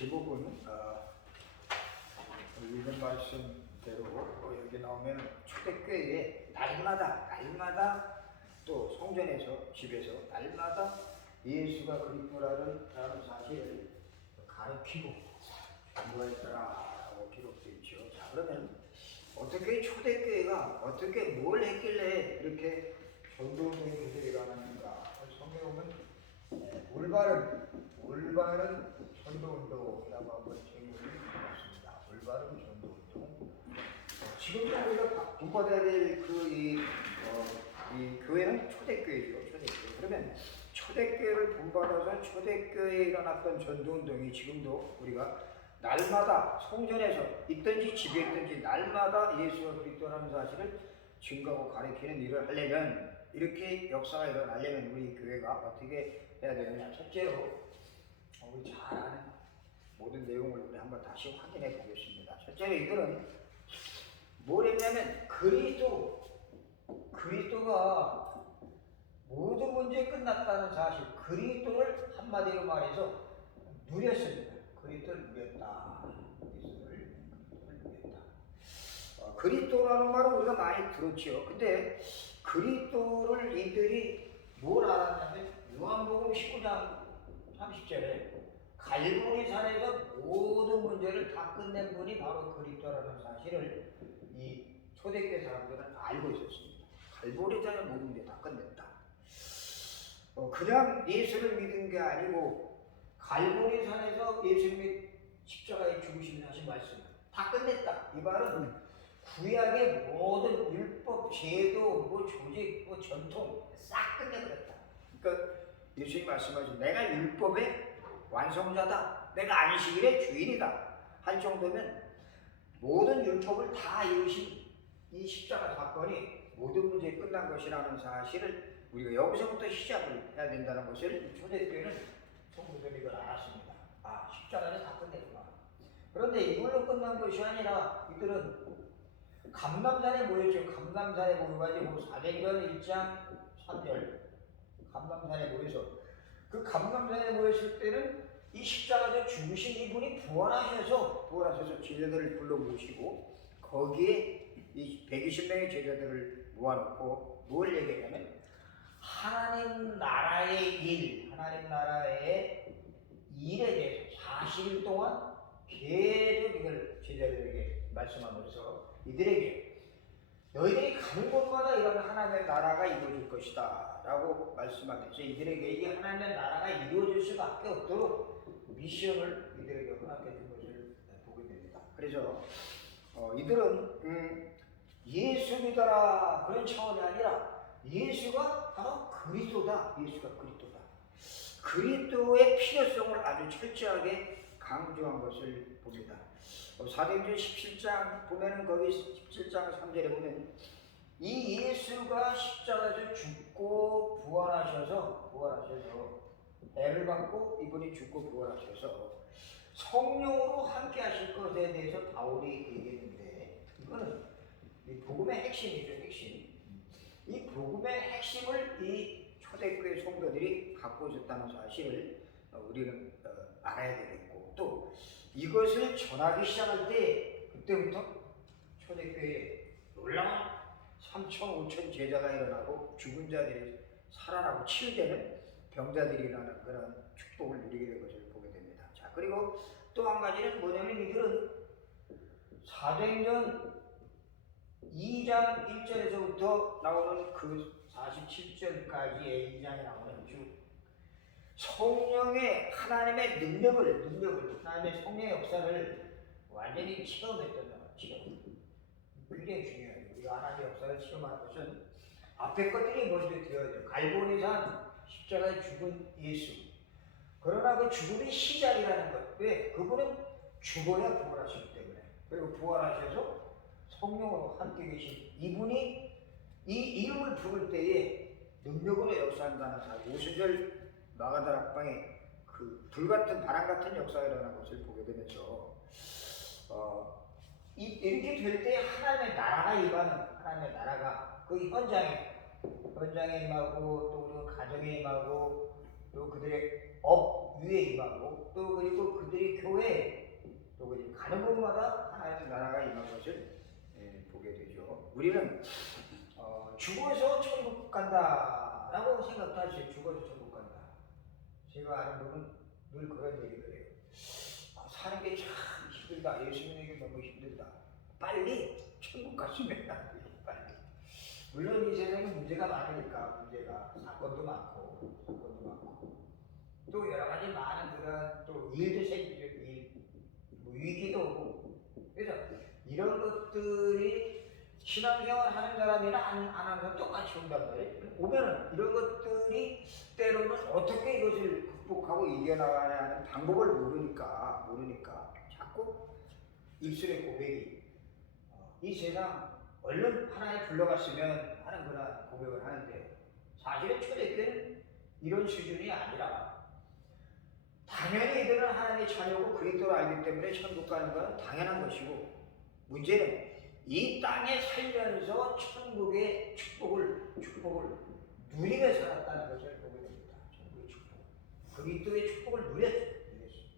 제목은 읽은 말씀대로 여기 나오면 초대교회에 날마다 또 성전에서 집에서 날마다 예수가 그리스도라는 사실을 가르치고 전도했더라라고 기록되어 있죠. 자, 그러면 어떻게 초대교회가 어떻게 뭘 했길래 이렇게 전도운동이 계속 일어나는가? 성경에 보면 올바른 전도운동이라고 한번 제목을 해봤습니다. 올바른 전도운동. 지금도 우리가 본받아야 될 이 교회는 초대교회죠. 초대교회. 그러면 초대교회를 본받아서 초대교회에 일어났던 전도운동이 지금도 우리가 날마다 성전에서 있든지 집에 있든지 날마다 예수가 그리스도라는 사실을 증거하고 가르치는 일을 하려면, 이렇게 역사가 일어나려면 우리 교회가 어떻게 해야 되느냐. 첫째로 우리 잘 아는 모든 내용을 우리 한번 다시 확인해 보겠습니다. 첫째로 이들은 뭘 했냐면 그리스도가 모든 문제 끝났다는 사실, 그리스도를 한마디로 말해서 누렸습니다. 그리스도를 누렸다. 그리스도라는 말은 우리가 많이 들었죠. 근데 그리스도를 이들이 뭘 알았냐면 요한복음 19장 30절에 갈보리산에서 모든 문제를 다 끝낸 분이 바로 그리스도라는 사실을 이 초대교회 사람들은 알고 있었습니다. 갈보리산에 모든 문제 다 끝냈다. 그냥 예수를 믿은 게 아니고 갈보리산에서 예수님이 십자가에 죽으시면 하신 말씀 다 끝냈다. 이 말은 구약의 모든 율법, 제도, 조직, 전통 싹 끝내버렸다. 그러니까 예수님이 말씀하신 내가 율법의 완성자다, 내가 안식일의 주인이다 할 정도면 모든 율법을 다 이루신 이 십자가 사건이 모든 문제 끝난 것이라는 사실을 우리가 여기서부터 시작을 해야 된다는 것을 초대교회는 성도들이 이걸 알았습니다. 십자가는 다 끝냈구나. 그런데 이걸로 끝난 것이 아니라 이들은 감람산에 모였죠. 감람산에 모여가지고 사도행전 1장 3절 감람산에 모여서, 그 감람산에 모였을 때는 이 십자가에서 죽으신 이분이 부활하셔서 제자들을 불러 모시고 거기에 이 120명의 제자들을 모아놓고 뭘 얘기하냐면 하나님 나라의 일에 대해서 40일 동안 계속 이걸 제자들에게 말씀하면서 이들에게 너희들이 가는 곳마다 이런 하나님의 나라가 이루어질 것이다 라고 말씀하면서 이들에게 이 하나님의 나라가 이루어질 수밖에 없도록 미션을 이들에게 허락해 준 것을 보게 됩니다. 그래서 이들은 예수 믿어라 그런 차원이 아니라 예수가 바로 그리스도다. 그리스도의 필요성을 아주 철저하게 강조한 것을 봅니다. 사도행전 17장 보면은 거기 17장 3절에 보면 이 예수가 십자가에서 죽고 부활하셔서 애를 받고 이분이 죽고 부활하셔서 성령으로 함께 하실 것에 대해서 바울이 얘기했는데, 이거는 이 복음의 핵심이죠. 이 복음의 핵심을 이 초대교회 성도들이 갖고 있었다는 사실을 우리는 알아야 되겠고, 또 이것을 전하기 시작할 때 그때부터 초대교회에 놀라운 3천 5천 제자가 일어나고 죽은 자들이 살아나고 치유되는 병자들이라는 그런 축복을 누리게 된 것을 보게 됩니다. 자, 그리고 또 한 가지는 뭐냐면 이들은 사도행전 2장 1절에서부터 나오는 그 47절까지의 2장에 나오는 성령의 하나님의 능력을 하나님의 성령의 역사를 완전히 체험했던 거예요. 굉장히 중요해요. 우리가 하나님의 역사를 체험하는 것은 앞에 것들이 먼저 되어야 돼요. 갈보리산 십자가에 죽은 예수. 그러나 그 죽음이 시작이라는 것. 왜? 그분은 죽어야 부활하셨기 때문에. 그리고 부활하셔서 성령으로 함께 계신 이분이 이 이름을 부를 때에 능력으로 역사한다는 사실. 오순절 마가다락방에 그 불같은 바람 같은 역사가 일어난 것을 보게 되면서 이렇게 될 때 하나님의 나라가 임하는, 하나님의 나라가 그 현장에 임하고 또 우리 가정에 임하고 또 그들의 업 위에 임하고 또 그리고 그들이 교회 또 그들이 가는 곳마다 하나님의 나라가 임한 것을 보게 되죠. 우리는 죽어서 천국 간다라고 생각하지. 죽어서 천국 간다. 제가 아는 분은 늘 그런 얘기를 해요. 사는 게 참 힘들다. 예수님에게 너무 힘들다. 빨리 천국 갔으면 안 돼. 빨리. 물론 이 세상에 문제가 많으니까 문제가 사건도 많고 또 여러 가지 많은 그런 또 일도 생기죠. 뭐 위기도 오고. 그래서 이런 것들이 신앙생활 하는 사람이나 안 하는 사람 똑같이 온단 말이에요. 오면은 이런 것들이 때로는 어떻게 이것을 극복하고 이겨나가야 하는 방법을 모르니까 자꾸 입술의 고백이 이 세상 얼른 하나에 불러갔으면 하는 그런 고백을 하는데 사실은 초대교회는 이런 수준이 아니라 당연히 이들은 하나님의 자녀고 그리스도를 알기 때문에 천국 가는 것은 당연한 것이고 문제는 이 땅에 살면서 천국의 축복을 누리며 살았다는 것을 보게 됩니다. 천국의 축복. 그리스도의 축복을 누렸어요.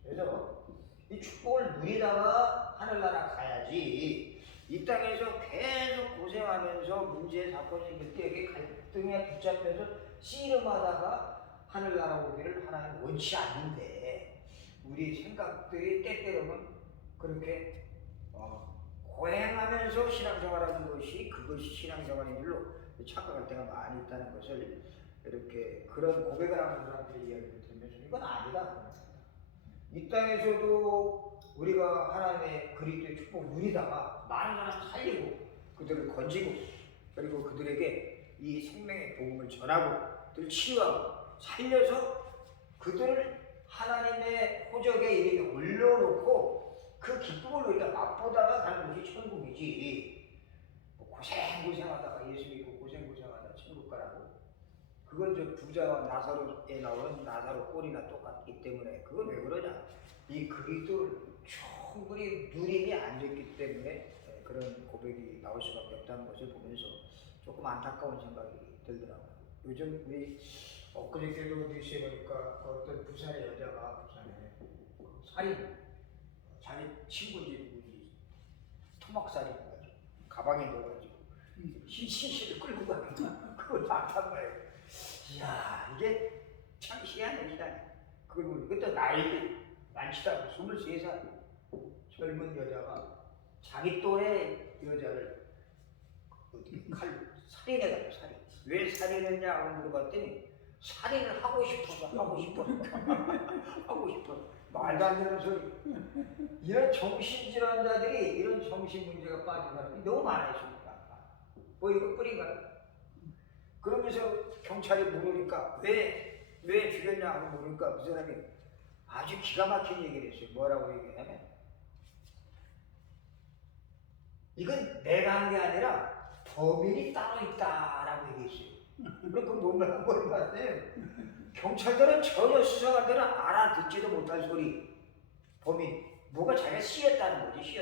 그래서 이 축복을 누리다가 하늘나라 가야지 이 땅에서 계속 고생하면서 문제 사건이 생길 때 여기 갈등에 붙잡혀서 씨름하다가 하늘나라 오기를 하나님 원치 않는데 우리 생각들이 때때로는 그렇게 고행하면서 신앙생활하는 것이 그것이 신앙생활인 줄로 착각할 때가 많이 있다는 것을 이렇게 그런 고백을 하는 사람들의 이야기를 들으면서 이건 아니다. 이 땅에서도 우리가 하나님의 그리스도의 축복을 누리다가 많은 사람 살리고 그들을 건지고 그리고 그들에게 이 생명의 복음을 전하고 그들을 치유하고 살려서 그들을 하나님의 호적에 이렇게 올려놓고 그 기쁨을 우리가 맛보다가 가는 것이 천국이지. 고생하다가 예수 믿고 고생하다가 천국 가라고. 그건 저 부자와 나사로에 나오는 나사로 꼴이나 똑같기 때문에 그건 왜 그러냐. 이 그리스도를 충분히 누림이 안 됐기 때문에 그런 고백이 나올 수밖에 없다는 것을 보면서 조금 안타까운 생각이 들더라고요. 요즘 우리 엊그저께도 뉴스에 보니까 어떤 부산의 여자가 부산에 살인 자기 친구 집이 토막살이 해가지고 가방에 넣어가지고 시신을 끌고 가는 그걸 봤단 말이에요. 이야 이게 참 희한해. 그걸 보니 그때 나이 많지도 않고 23살 젊은 여자가 자기 또래 여자를 칼로 살인해가지고 살인. 왜 살인했냐고 물어봤더니 살인을 하고 싶어서 하고 싶어서 말도 안 되는 소리. 이런 정신질환자들이 이런 정신 문제가 빠진 사람이 너무 많아졌습니다. 뭐 이거 뿌린가? 그러면서 경찰이 물으니까 왜 죽였냐고 물으니까 그 사람이 아주 기가 막힌 얘기를 했어요. 뭐라고 얘기하냐면 이건 내가 한 게 아니라 범인이 따로 있다라고 얘기했어요. 그럼 뭘 말하세요? 경찰들은 전혀 수사관들은 알아듣지도 못할 소리. 범인 뭐가 자기가 씌었다는 거지.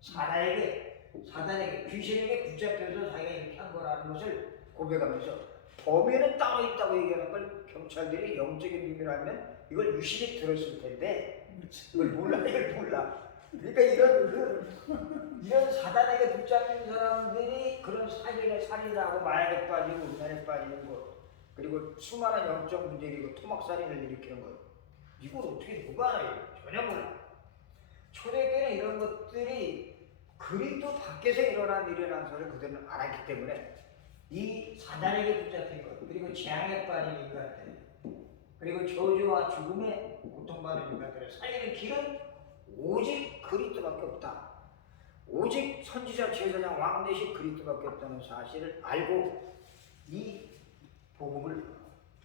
사단에게 귀신에게 붙잡혀서 자기가 이렇게 한 거라는 것을 고백하면서 범인은 따로 있다고 얘기하는 걸 경찰들이 영적인 비밀을 알면 이걸 유심히 들었을 텐데 이걸 몰라. 그러니까 이런 사단에게 붙잡힌 사람들이 그런 살인을 하고 마약에 빠지고 음란에 빠지는 것 그리고 수많은 영적 문제이고 토막살인을 일으키는 것 이걸 어떻게 누가 알아요? 전혀 몰라. 초대교회는 이런 것들이 그리스도 밖에서 일어난 것을 그들은 알았기 때문에 이 사단에게 붙잡힌 것 그리고 재앙에 빠진 인간들 그리고 저주와 죽음에 고통받는 인간들을 살리는 길은 오직 그리스도밖에 없다. 오직 선지자 제사장 왕 대신 그리스도밖에 없다는 사실을 알고 이 복음을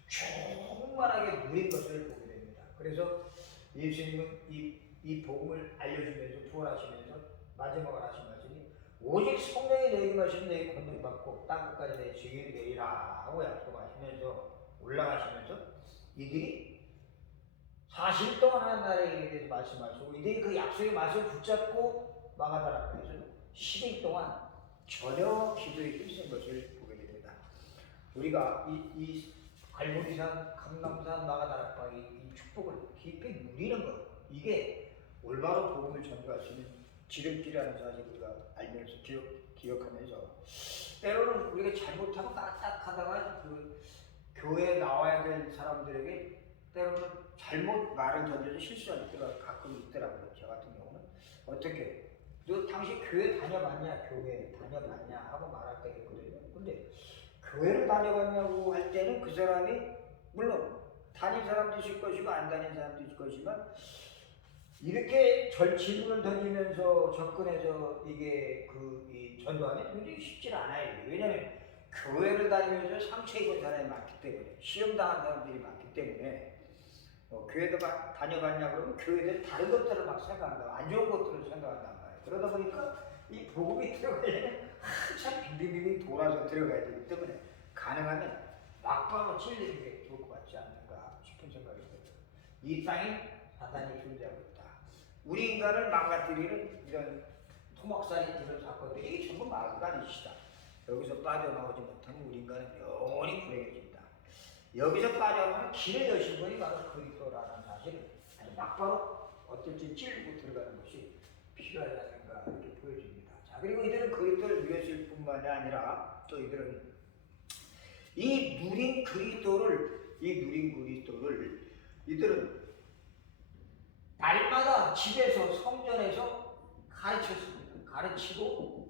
충만하게 누린 것을 보게 됩니다. 그래서 예수님은 이 복음을 알려주면서 부활하시면서 마지막을 하신 말씀이 오직 성령이 너에게 마시면 너희 권능받고 땅끝까지 내 증인이 되리라 하고 약속하시면서 올라가시면서 이들이 40일 동안 하는 나라에 대해서 말씀하시고 이들이 그 약속의 말씀을 붙잡고 마가다락에서 10일 동안 전혀 기도에 힘쓴 것을 보게 됩니다. 우리가 이 갈보리산, 감남산, 마가다락방이 이 축복을 깊이 누리는 것, 이게 올바로 복음을 전도할 수 있는 지름길이라는 사실을 우리가 알면서 기억하면서, 때로는 우리가 잘못하고 까딱하다가 그 교회에 나와야 될 사람들에게 때로는 잘못 말을 던져서 실수할 때가 가끔 있더라고요. 저 같은 경우는 어떻게, 너 당신 교회 다녀봤냐, 교회 다녀봤냐 하고 말할 때가 있거든요. 근데 교회를 다녀봤냐고 할 때는 그 사람이 물론 다닌 사람도 있을 것이고 안 다닌 사람도 있을 것이지만, 이렇게 질문을 던지면서 접근해서 이게 이 전도하면 굉장히 쉽지 않아요. 왜냐하면 교회를 다니면서 상처 입은 사람이 많기 때문에, 시험 당한 사람들이 많기 때문에, 교회도 다녀봤냐 그러면 교회들 다른 것들을 막 생각한다, 안 좋은 것들을 생각한단 말이에요. 그러다 보니까 이 복음이 들어가려면 한참 빙빙빙 돌아서 들어가야 되기 때문에 가능하면 막바로 찔리는 게 좋을 것 같지 않는가 싶은 생각이 들어요. 이 땅에 사단이 존재하고 있다. 우리 인간을 망가뜨리는 이런 토막살인 이런 사건들이 전부 마귀간이시다. 여기서 빠져나오지 못하면 우리 인간은 영원히 불행해진다. 여기서 빠져나오면 길을 여신 분이 바로 그리스도라는 사실을 아주 막바로 어떨지 찌르고 들어가는 것이 필요하지 않는가 이렇게 보여집니다. 자, 그리고 이들은 그리스도를 누렸을 뿐만이 아니라 또 이들은 이 누린 그리스도를 이들은 날마다 집에서 성전에서 가르쳤습니다. 가르치고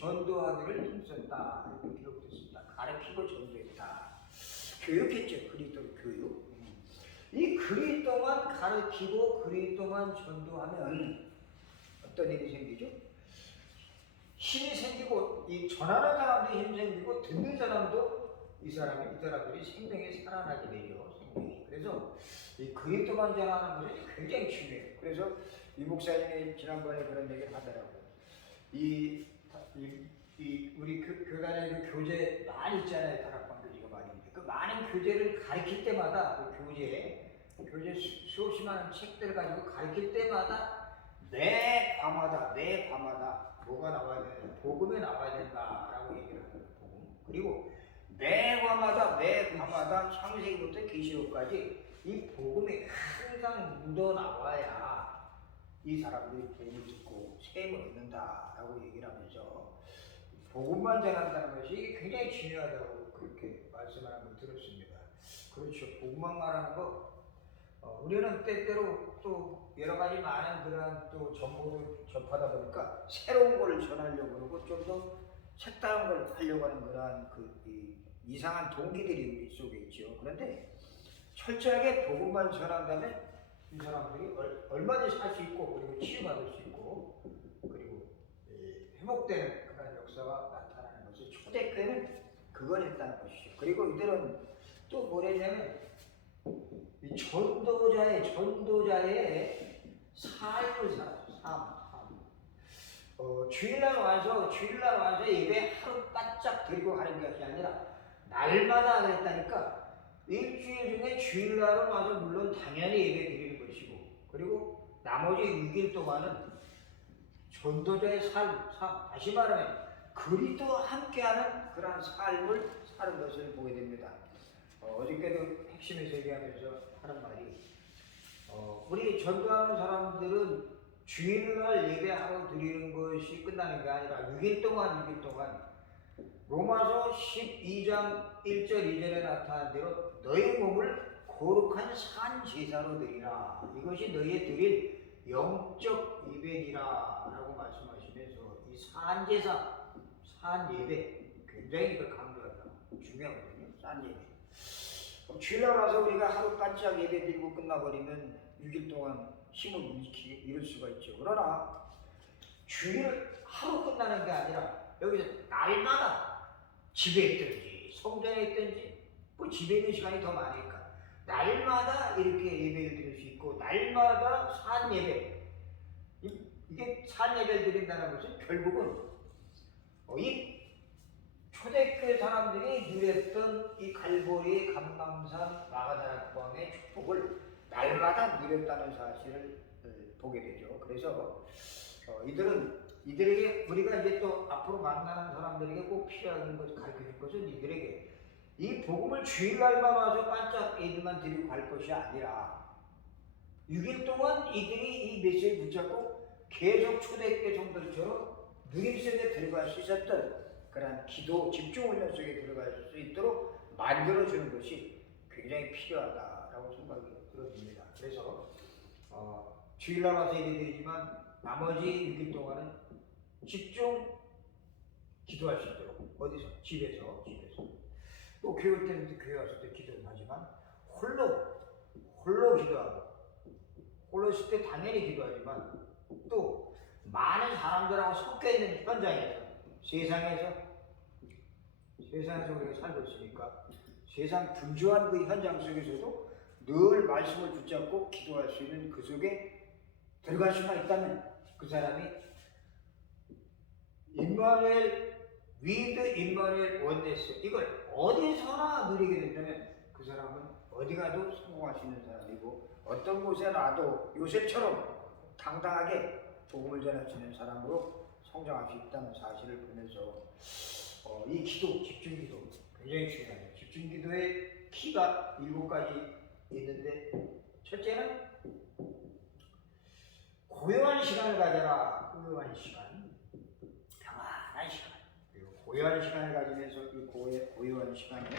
전도하기를 힘썼다 이렇게 기록됐습니다. 가르치고 전도했다. 교육했죠. 그리스도 교육. 이 그리스도만 가르치고 그리스도만 전도하면 어떤 일이 생기죠? 힘이 생기고, 이 전하는 사람도 힘 생기고 듣는 사람도 이 사람들이 생명이 살아나게 되죠. 생명이. 그래서 이 그리스도만 전하는 것이 굉장히 중요해요. 그래서 이 목사님이 지난번에 그런 얘기를 하더라고요. 우리 교단에 그 교재 많이 있잖아요. 다락방 교재가 많이 있는데 그 많은 교재를 가르칠 때마다 그 교재 수없이 많은 책들을 가지고 가르칠 때마다 매 과마다 뭐가 나와야 되냐, 복음에 나와야 된다라고 얘기를 하는 복음. 그리고 매 과마다 창세기부터 계시록까지 이 복음이 항상 묻어 나와야 이 사람들이 복음을 듣고 세임을 얻는다라고 얘기를 하면서 복음만 전한다는 것이 굉장히 중요하다고 그렇게 말씀하는 걸 들었습니다. 그렇죠. 복음만 말하는 거, 우리는 때때로 또 여러 가지 많은 그런 또 정보를 접하다 보니까 새로운 걸 전하려고 그러고 좀 더 색다른 걸 하려고 하는 그런 이상한 동기들이 우리 속에 있죠. 그런데 철저하게 복음만 전한다면 이 사람들이 얼마든지 살 수 있고, 그리고 치유받을 수 있고, 그리고 회복되는 그런 역사가 나타나는 것이, 초대교회는 그걸 했다는 것이죠. 그리고 이들은 또 뭐랬냐면 이 전도자의 삶을 살았죠. 삶. 주일날 와서 예배 하루 바짝 드리고 가는 것이 아니라 날마다 그랬다니까. 일주일 중에 주일날은 와서 물론 당연히 예배 드리는 것이고, 그리고 나머지 6일 동안은 전도자의 삶, 다시 말하면 그리스도와 함께하는 그런 삶을 사는 것을 보게 됩니다. 어저께도 핵심에서 얘기하면서 하는 말이, 우리 전도하는 사람들은 주일날 예배하러 드리는 것이 끝나는 게 아니라 6일 동안 로마서 12장 1절 2절에 나타난 대로 너희 몸을 거룩한 산 제사로 드리라. 이것이 너희의 드릴 영적 예배니라 라고 말씀하시면서 이 산 제사, 산 예배 굉장히 이걸 강조한다. 중요하거든요. 산 예배. 주일날 와서 우리가 하루 반짝 예배 드리고 끝나버리면 6일 동안 힘을 잃을 수가 있죠. 그러나 주일 하루 끝나는 게 아니라 여기서 날마다 집에 있든지 성전에 있든지 뭐 집에 있는 시간이 더 많으니까 날마다 이렇게 예배를 드릴 수 있고, 날마다 산 예배, 이게 산 예배를 드린다는 것은 결국은 이 초대교회 사람들이 누렸던 이 갈보리, 감남산, 마가다락방의 축복을 날마다 누렸다는 사실을 보게 되죠. 그래서 이들에게 우리가 이제 또 앞으로 만나는 사람들에게 꼭 필요한 것, 가르쳐 줄 것은 이들에게 이 복음을 주일날만 와서 반짝 얘기만 드리고 갈 것이 아니라 6일 동안 이들이 이 메시지를 붙잡고 계속 초대교회 성도들처럼 누림 속에 들어갈 수 있었던 그런 기도 집중 훈련 속에 들어갈 수 있도록 만들어주는 것이 굉장히 필요하다라고 생각이 들어집니다. 그래서 주일날 와서 예배드리지만 나머지 6일 동안은 집중 기도할 수 있도록 어디서? 집에서 또 교회 올 때는 교회 와서 또 기도를 하지만 홀로 기도하고 홀로 있을 때 당연히 기도하지만 또 많은 사람들하고 섞여 있는 현장에서 세상에서 우리가 살고 있으니까 세상 분주한 그 현장 속에서도 늘 말씀을 붙잡고 기도할 수 있는 그 속에 들어갈 수만 있다면 그 사람이 임마누엘 위드 임마누엘 원네스 이걸 어디서나 누리게 된다면 그 사람은 어디 가도 성공할 수 있는 사람이고 어떤 곳에 놔도 요셉처럼 당당하게 복음을 전할 수 있는 사람으로 성장할 수 있다는 사실을 보면서 이 기도, 집중기도 굉장히 중요해요. 집중기도의 키가 7가지 있는데 첫째는 고요한 시간을 가져라. 고요한 시간, 평안한 시간. 그리고 고요한 시간을 가지면서 이 고요한 시간에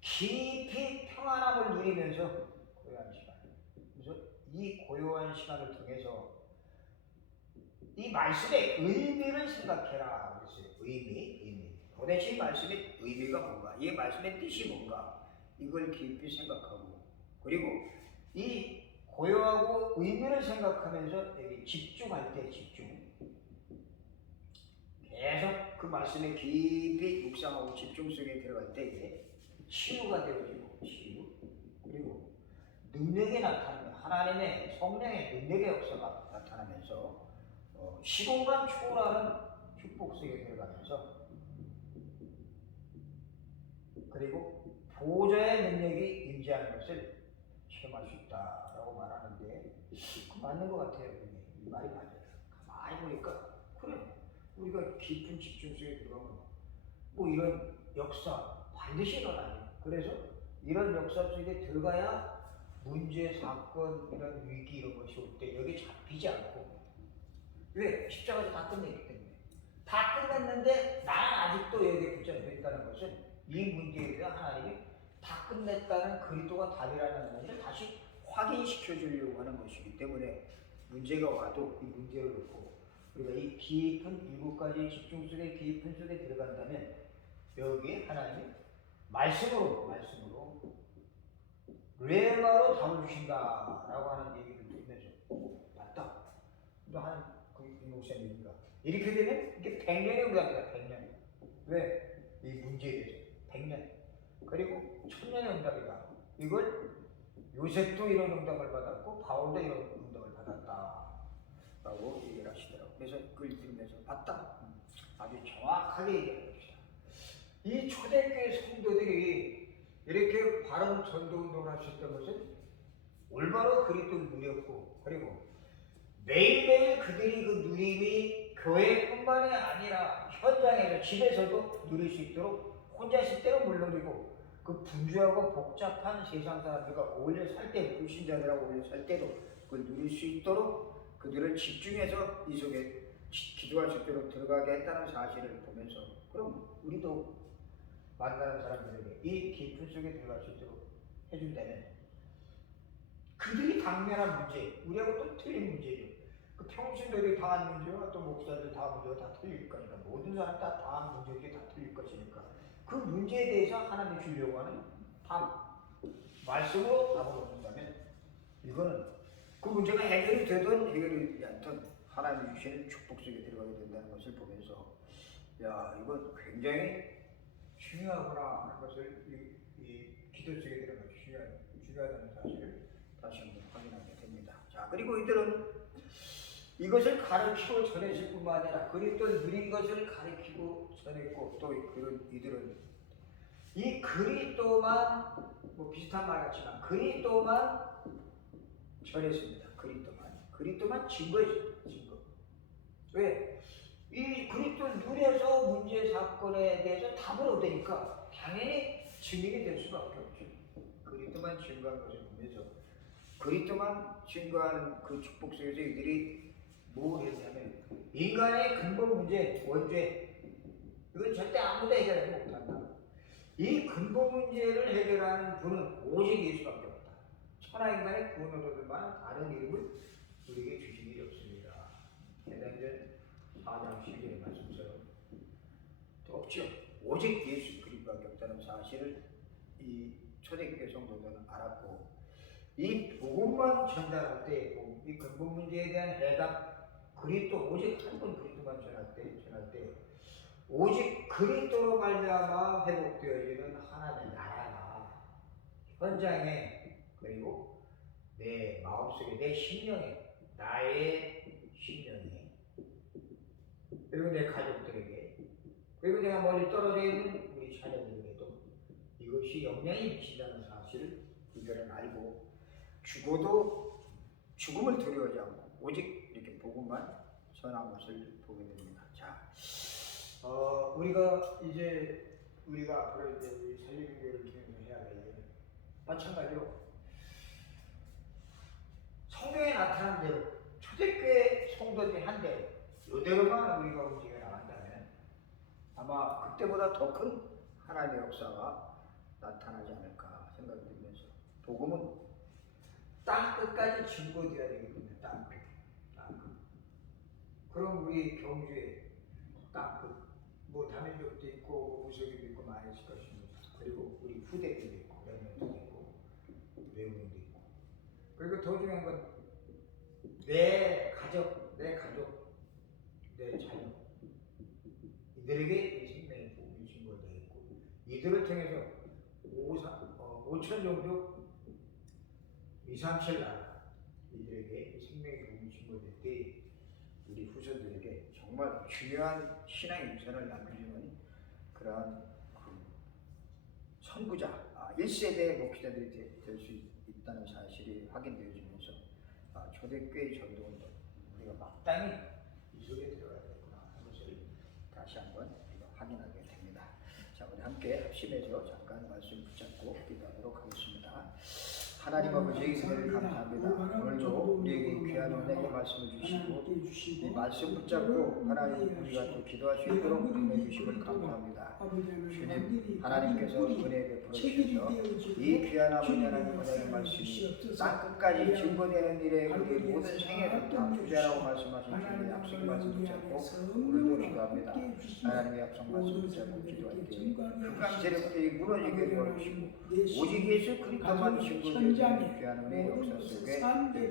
깊이 평안함을 누리면서 고요한 시간. 그래서 이 고요한 시간을 통해서 이 말씀의 의미를 생각해라. 그랬어요. 의미. 도대체 이 말씀의 의미가 뭔가? 이 말씀의 뜻이 뭔가? 이걸 깊이 생각하고 그리고 이 고요하고 의미를 생각하면서 여기 집중할 때 집중. 계속 그 말씀에 깊이 묵상하고 집중 속에 들어갈 때 치유가 되어지고 치유. 그리고 능력이 나타나면 하나님의 성령의 능력의 역사가 나타나면서 시공간 초월하는 축복 속에 들어가면서 그리고 보좌의 능력이 임재하는 것을 체험할 수 있다라고 말하는데 맞는 것 같아요. 이 말이 맞아요. 가만히 보니까 그래 우리가 깊은 집중 속에 들어가면 뭐 이런 역사 반드시 일어나요. 그래서 이런 역사 속에 들어가야 문제, 사건, 이런 위기 이런 것이 올 때 여기 잡히지 않고 왜? 십자가에서 다 끝냈기 때문에 다 끝냈는데 나는 아직도 여기에 붙잡혀 있다는 것은 이 문제에 대한 하나님이 다 끝냈다는 그리스도가 답이라는 것을 다시 확인시켜 주려고 하는 것이기 때문에 문제가 와도 이 문제를 놓고 우리가 이 깊은 7가지 집중 속에 깊은 속에 들어간다면 여기에 하나님이 말씀으로 레마로 답을 주신다라고 하는 얘기를 들으면서 맞다. 또 하는 그 목사님인가 이렇게 되면 이게 100년의 응답이다. 100년. 왜? 이 문제에 대해서 100년. 그리고 1000년의 응답이다. 이걸 요셉도 이런 응답을 받았고 바울도 이런 응답을 받았다라고 얘기를 하시더라고요. 그래서 그걸 들으면서 맞다. 아주 정확하게 얘기하는 것이다. 이 초대교회 성도들이 이렇게 바른 전도운동을 할 수 있던 것은 올바로 그리스도를 누렸고 그리고 매일매일 그들이 그 누림이 교회뿐만이 아니라 현장에서 집에서도 누릴 수 있도록 혼자 있을 때는 물론이고 그 분주하고 복잡한 세상 사람들과 어울려 살 때, 불신자들하고 어울려 살 때도 그걸 누릴 수 있도록 그들을 집중해서 이 속에 기도할 수 있도록 들어가게 했다는 사실을 보면서 그럼 우리도 만나는 사람들에게 이 깊은 속에 들어갈 수 있도록 해준다면 그들이 당면한 문제, 우리하고 또 틀린 문제예요. 그 평신도들이 당한 문제와 또 목사들 당한 문제가 다 틀릴 거니까 모든 사람 다 당한 문제들이 다 틀릴 것이니까 그 문제에 대해서 하나님이 주려고 하는 답, 말씀으로 답을 얻는다면 이거는 그 문제가 해결이 되든 해결이 되지 않든 하나님이 주시는 축복 속에 들어가게 된다는 것을 보면서 야 이건 굉장히 중요하구나 하는 것을 이 기도 속에 들어가서 중요하다는 사실을 다시 한번 확인하게 됩니다. 자 그리고 이들은 이것을 가르치고 전했을 뿐만 아니라 그리스도를 누린 것을 가르치고 전했고 또 이들은 이 그리스도만 뭐 비슷한 말 같지만 그리스도만 전했습니다. 그리스도만 증거. 왜? 이 그리스도 눈에서 문제 사건에 대해서 답을 얻으니까 당연히 증인이 될 수밖에 없죠. 그리스도만 증거한 것을 보면서 그리스도만 증거하는 그 축복 속에서 이들이 뭘 했냐면 인간의 근본 문제, 원죄 이건 절대 아무도 해결하지 못한다. 이 근본 문제를 해결하는 분은 오직 예수밖에 없다. 천하인간의 구원을 얻을 만한 다른 이름을 우리에게 주신 일이 없습니다. 계단전 4장 10절의 말씀처럼 없죠. 오직 예수 그리스도밖에 없다는 사실을 이 초대교회 성도들은 알았고 이 복음만 전달할 때 이 근본 문제에 대한 해답 그리스도 오직 한 분 그리스도만 전할 때 오직 그리스도로 말미암아 회복되어지는 하나님의 나라가 현장에 그리고 내 마음속에 내 심령에 나의 심령에 그리고 내 가족들에게 그리고 내가 멀리 떨어져 있는 우리 자녀들에게도 이것이 영향이 미친다는 사실을 이들은 알고 죽어도 죽음을 두려워하지 않고 오직 이렇게 복음만 전한 것을 보게 됩니다. 자, 우리가 앞으로 이제 우리 살리는 교회를 통해서 해야 될 일은 마찬가지로 성경에 나타난 대로 초대교회 성도들이 한 대로 이대로만 우리가 움직여 나간다면 아마 그때보다 더 큰 하나님의 역사가 나타나지 않을까 생각이 들면서 복음은 땅 끝까지 증거되어야 되기 때문에 땅 끝. 그럼 우리 경주에 땅 끝. 뭐 다민족도 있고 무속인도 있고 많이 있을 것입니다. 그리고 우리 후대들도 있고 랩런트도 있고 외국인도 있고 그리고 더 중요한 건 내 가족, 내 자녀 이들에게 이 생명의 복음이 증거되어 있고 이들을 통해서 5천 종족 2, 3, 7 나라 이들에게 생명의 복음이 증거될 때 우리 후손들에게 정말 중요한 신앙의 유산을 남기는 그러한 선구자 1세대 목회자들이 될 수 있다는 사실이 확인되어지면서 초대교회 전도운동 우리가 마땅히 이 속에 들어가야 되구나 하는 것을 다시 한번 우리가 확인하게 됩니다. 자, 우리 함께 합심해서 잠깐 말씀 붙잡고 기도하도록 하겠습니다. 하나님 아버지 은혜를 감사합니다. 오늘도 우리에게 귀한 은혜의 말씀을 주시고 이 말씀 붙잡고 하나님 우리가 또 기도할 수 있도록 은혜 주심을 감사합니다. 주님 하나님께서 은혜 베풀어 주셔서 이 귀한 아버지 하나님 은혜의 말씀이 땅 끝까지 증거되는 일에 우리의 모든 생애를 다 투자라고 말씀하신 주님의 약속 말씀 붙잡고 오늘도 기도합니다. 하나님의 약속 말씀 붙잡고 기도할 때 흑암 세력들이 무너지게 도와주시고 오직 예수 그리스도만 증거되는 귀한 은혜의 역사 속에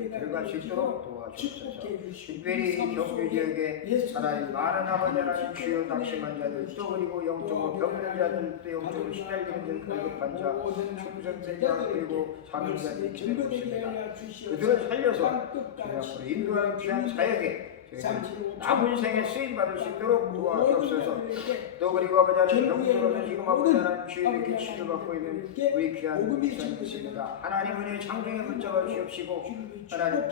들어갈 수 있도록 도와주옵소서. 특별히 이 경주 지역에 하나님 많은 아버지 하나님 주여 낙심한 자들 또 그리고 영적으로 병든 자들 또 영적으로 시달리는 자들 갈급한 자 충성된 자 그리고 사명자들이 지내고 있습니다. 그들을 살려서 주님 앞으로 인도하는 귀한 사역에 남은 생에 쓰임받을 수 있도록 도와주옵소서. 또 그리고 아버지 하나님 병들어서 지금 아버지 하나님 주에게 치료받고 있는 우리 귀한 목사님 있습니다. 하나님 은혜의 장중에 붙잡아 주옵시고 하나님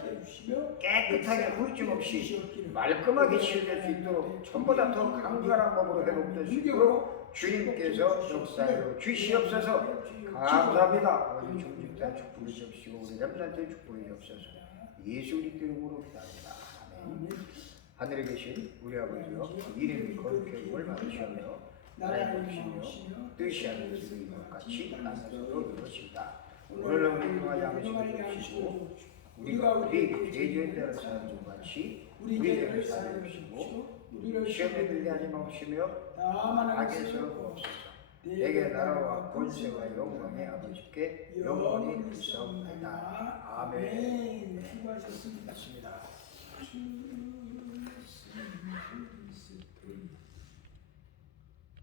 깨끗하게 후유증 없이 말끔하게 치유될 수 있도록 전보다 더 강건한 법으로 회복될 수 있도록 주님께서 역사로 주시옵소서. 감사합니다. 아버지 중직자 축복해 주옵시고 우리 렘넌트의 축복해 주옵소서. 예수 그리스도 이름으로 기도합니다. 하늘에 계신 우리 아버지여 이름이 거룩히 올받으시며 나라의 복이시며 뜻이 하늘에서 이룬 것 같이 땅에서도 이루어진다. 오늘 우리 통하지 않으시고 주시고 우리가 우리에게 죄지은 대로 사는 것 같이 우리에게 사하여 주시고 시험에 들게 하지 마시며 다만 악에서 구하옵소서. 내게 나라와 권세와 영광의 아버지께 영원히 있사옵나이다. 아멘. 수고하셨습니다.